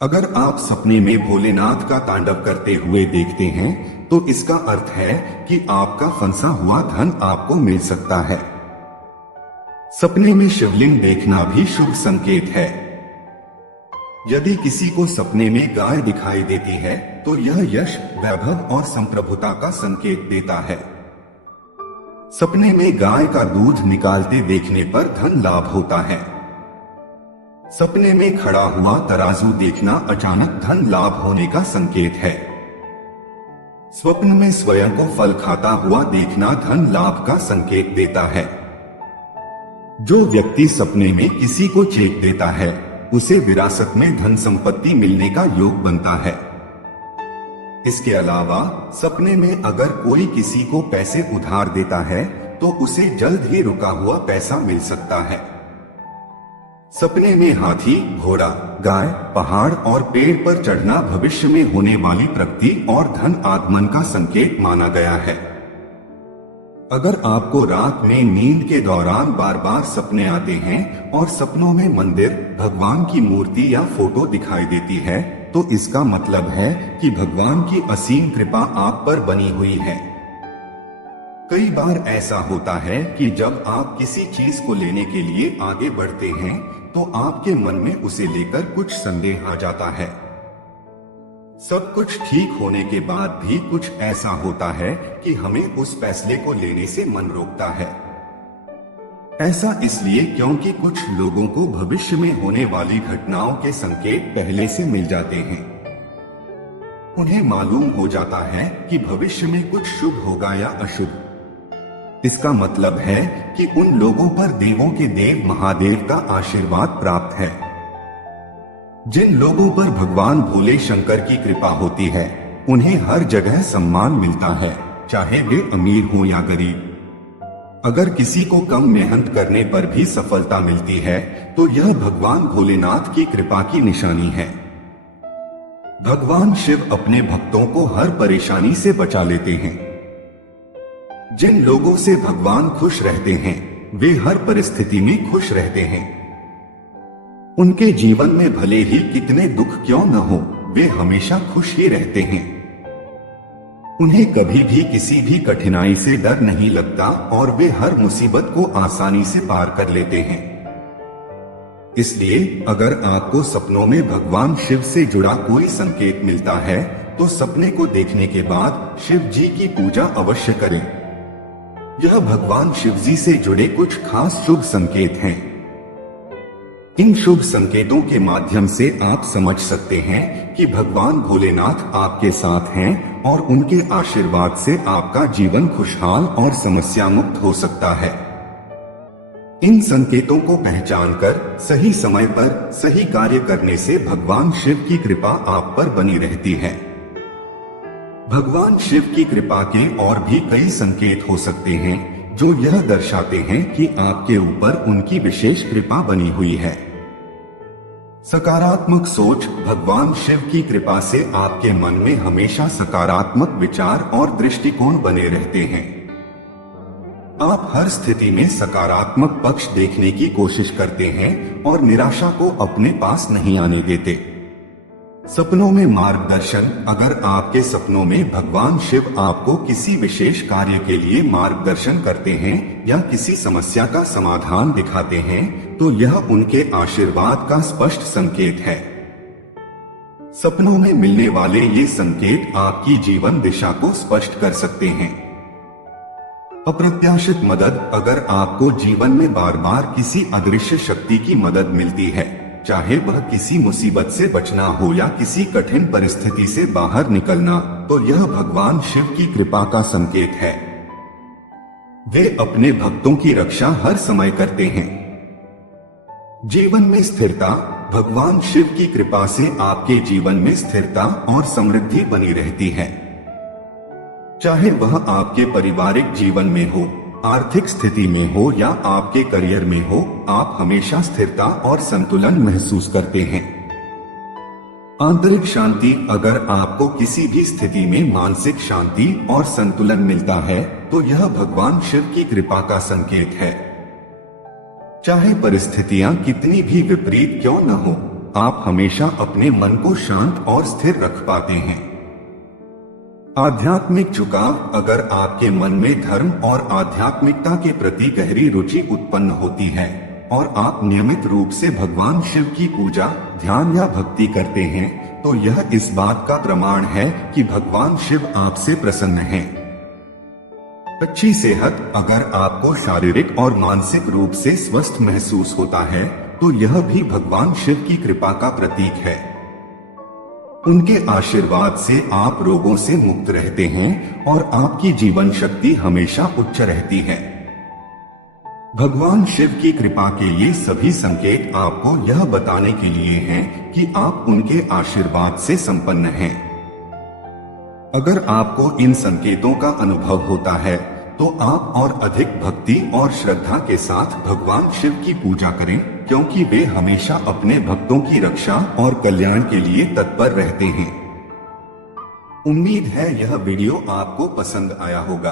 अगर आप सपने में भोलेनाथ का तांडव करते हुए देखते हैं तो इसका अर्थ है कि आपका फंसा हुआ धन आपको मिल सकता है। सपने में शिवलिंग देखना भी शुभ संकेत है। यदि किसी को सपने में गाय दिखाई देती है तो यह यश, वैभव और संप्रभुता का संकेत देता है। सपने में गाय का दूध निकालते देखने पर धन लाभ होता है। सपने में खड़ा हुआ तराजू देखना अचानक धन लाभ होने का संकेत है। स्वप्न में स्वयं को फल खाता हुआ देखना धन लाभ का संकेत देता है। जो व्यक्ति सपने में किसी को चेक देता है उसे विरासत में धन संपत्ति मिलने का योग बनता है। इसके अलावा सपने में अगर कोई किसी को पैसे उधार देता है तो उसे जल्द ही रुका हुआ पैसा मिल सकता है। सपने में हाथी, घोड़ा, गाय, पहाड़ और पेड़ पर चढ़ना भविष्य में होने वाली प्रगति और धन आगमन का संकेत माना गया है। अगर आपको रात में नींद के दौरान बार बार सपने आते हैं और सपनों में मंदिर, भगवान की मूर्ति या फोटो दिखाई देती है तो इसका मतलब है कि भगवान की असीम कृपा आप पर बनी हुई है। कई बार ऐसा होता है कि जब आप किसी चीज को लेने के लिए आगे बढ़ते हैं तो आपके मन में उसे लेकर कुछ संदेह आ जाता है। सब कुछ ठीक होने के बाद भी कुछ ऐसा होता है कि हमें उस फैसले को लेने से मन रोकता है। ऐसा इसलिए क्योंकि कुछ लोगों को भविष्य में होने वाली घटनाओं के संकेत पहले से मिल जाते हैं। उन्हें मालूम हो जाता है कि भविष्य में कुछ शुभ होगा या अशुभ। इसका मतलब है कि उन लोगों पर देवों के देव महादेव का आशीर्वाद प्राप्त है। जिन लोगों पर भगवान भोले शंकर की कृपा होती है उन्हें हर जगह सम्मान मिलता है, चाहे वे अमीर हो या गरीब। अगर किसी को कम मेहनत करने पर भी सफलता मिलती है तो यह भगवान भोलेनाथ की कृपा की निशानी है। भगवान शिव अपने भक्तों को हर परेशानी से बचा लेते हैं। जिन लोगों से भगवान खुश रहते हैं वे हर परिस्थिति में खुश रहते हैं। उनके जीवन में भले ही कितने दुख क्यों न हो, वे हमेशा खुश ही रहते हैं। उन्हें कभी भी किसी भी कठिनाई से डर नहीं लगता और वे हर मुसीबत को आसानी से पार कर लेते हैं। इसलिए अगर आपको सपनों में भगवान शिव से जुड़ा कोई संकेत मिलता है तो सपने को देखने के बाद शिव जी की पूजा अवश्य करें। यह भगवान शिव जी से जुड़े कुछ खास शुभ संकेत हैं। इन शुभ संकेतों के माध्यम से आप समझ सकते हैं कि भगवान भोलेनाथ आपके साथ हैं और उनके आशीर्वाद से आपका जीवन खुशहाल और समस्या मुक्त हो सकता है। इन संकेतों को पहचानकर सही समय पर सही कार्य करने से भगवान शिव की कृपा आप पर बनी रहती है। भगवान शिव की कृपा के और भी कई संकेत हो सकते हैं जो यह दर्शाते हैं कि आपके ऊपर उनकी विशेष कृपा बनी हुई है। सकारात्मक सोच। भगवान शिव की कृपा से आपके मन में हमेशा सकारात्मक विचार और दृष्टिकोण बने रहते हैं। आप हर स्थिति में सकारात्मक पक्ष देखने की कोशिश करते हैं और निराशा को अपने पास नहीं आने देते। सपनों में मार्गदर्शन। अगर आपके सपनों में भगवान शिव आपको किसी विशेष कार्य के लिए मार्गदर्शन करते हैं या किसी समस्या का समाधान दिखाते हैं तो यह उनके आशीर्वाद का स्पष्ट संकेत है। सपनों में मिलने वाले ये संकेत आपकी जीवन दिशा को स्पष्ट कर सकते हैं। अप्रत्याशित मदद। अगर आपको जीवन में बार बार किसी अदृश्य शक्ति की मदद मिलती है, चाहे वह किसी मुसीबत से बचना हो या किसी कठिन परिस्थिति से बाहर निकलना, तो यह भगवान शिव की कृपा का संकेत है। वे अपने भक्तों की रक्षा हर समय करते हैं। जीवन में स्थिरता। भगवान शिव की कृपा से आपके जीवन में स्थिरता और समृद्धि बनी रहती है। चाहे वह आपके पारिवारिक जीवन में हो, आर्थिक स्थिति में हो या आपके करियर में हो, आप हमेशा स्थिरता और संतुलन महसूस करते हैं। आंतरिक शांति। अगर आपको किसी भी स्थिति में मानसिक शांति और संतुलन मिलता है तो यह भगवान शिव की कृपा का संकेत है। चाहे परिस्थितियां कितनी भी विपरीत क्यों न हो, आप हमेशा अपने मन को शांत और स्थिर रख पाते हैं। आध्यात्मिक झुकाव, अगर आपके मन में धर्म और आध्यात्मिकता के प्रति गहरी रुचि उत्पन्न होती है और आप नियमित रूप से भगवान शिव की पूजा, ध्यान या भक्ति करते हैं, तो यह इस बात का प्रमाण है कि भगवान शिव आपसे प्रसन्न हैं। अच्छी सेहत, अगर आपको शारीरिक और मानसिक रूप से स्वस्थ महसूस होता है तो यह भी भगवान शिव की कृपा का प्रतीक है। उनके आशीर्वाद से आप रोगों से मुक्त रहते हैं और आपकी जीवन शक्ति हमेशा उच्च रहती है। भगवान शिव की कृपा के ये सभी संकेत आपको यह बताने के लिए हैं कि आप उनके आशीर्वाद से संपन्न हैं। अगर आपको इन संकेतों का अनुभव होता है तो आप और अधिक भक्ति और श्रद्धा के साथ भगवान शिव की पूजा करें, क्योंकि वे हमेशा अपने भक्तों की रक्षा और कल्याण के लिए तत्पर रहते हैं। उम्मीद है यह वीडियो आपको पसंद आया होगा।